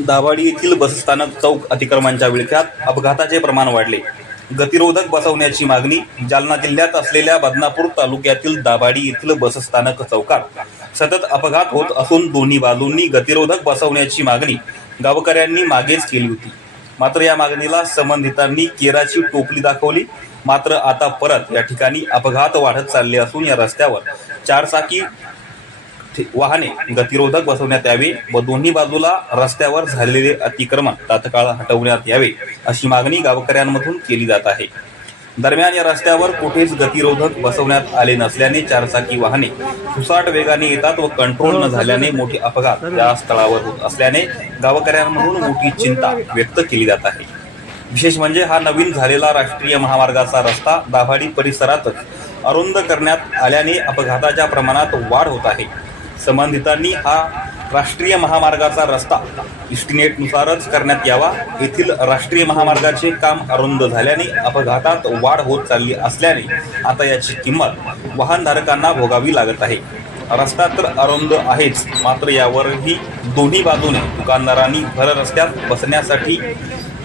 दाभाडी येथील बसस्थानक चौक अतिक्रमणाच्या विळख्यात अपघाताचे प्रमाण वाढले. गतिरोधक बसवण्याची मागणी जालना जिल्ह्यात असलेल्या बदनापूर तालुक्यातील दाभाडी येथील बसस्थानक चौकात. सतत अपघात होत असून दोन्ही बाजूंनी गतिरोधक बसवण्याची मागणी गावकऱ्यांनी मागेच केली होती. मात्र या मागणीला संबंधितांनी केराची टोपली दाखवली. मात्र आता परत या ठिकाणी अपघात वाढत चालले असून या रस्त्यावर चारचाकी वाहने गतिरोधक बसवण्यात यावे व दोन्ही बाजूला रस्त्यावर झालेले अतिक्रमण तात्काळ हटवण्यात यावे अशी मागणी गावकऱ्यांमधून केली जात आहे. दरम्यान या रस्त्यावर कुठेच गतिरोधक बसवण्यात आले नसल्याने चारचाकी वाहने सुसाट वेगाने येतात व कंट्रोल न झाल्याने मोठे अपघात या स्थळावर होत असल्याने गावकऱ्यांमधून मोठी चिंता व्यक्त केली जात आहे. विशेष म्हणजे हा नवीन झालेला राष्ट्रीय महामार्गाचा रस्ता दाभाडी परिसरातच अरुंद करण्यात आल्याने अपघाताच्या प्रमाणात वाढ होत आहे. संबंधितांनी हा राष्ट्रीय महामार्गाचा रस्ता इस्टिमेटनुसारच करण्यात यावा. येथील राष्ट्रीय महामार्गाचे काम अरुंद झाल्याने अपघातात वाढ होत चालली असल्याने आता याची किंमत वाहनधारकांना भोगावी लागत आहे. रस्ता तर अरुंद आहेच मात्र यावरही दोन्ही बाजूने दुकानदारांनी भर रस्त्यात बसण्यासाठी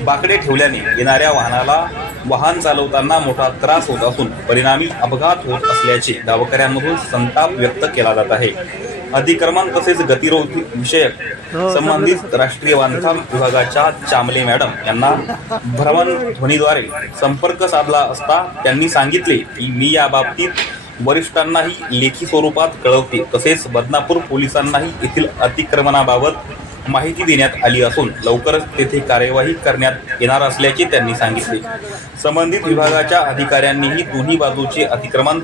बाकडे ठेवल्याने येणाऱ्या वाहनाला वाहन चालवताना मोठा त्रास होत असून परिणामी अपघात होत असल्याचे गावकऱ्यांमधून संताप व्यक्त केला जात आहे. अतिक्रमण तसेच गतिरोध विषयक संबंधित राष्ट्रीय बांधकाम विभागाच्या चामले मॅडम यांना भ्रमण ध्वनीद्वारे संपर्क साधला असता त्यांनी सांगितले की मी या बाबतीत वरिष्ठांनाही लेखी स्वरूपात कळवते. तसेच बदनापूर पोलिसांनाही येथील अतिक्रमणाबाबत माहिती देण्यात आली असून लवकरच तेथे कार्यवाही करण्यात येणार असल्याचे त्यांनी सांगितले. संबंधित विभागाच्या अधिकाऱ्यांनीही दोन्ही बाजूचे अतिक्रमण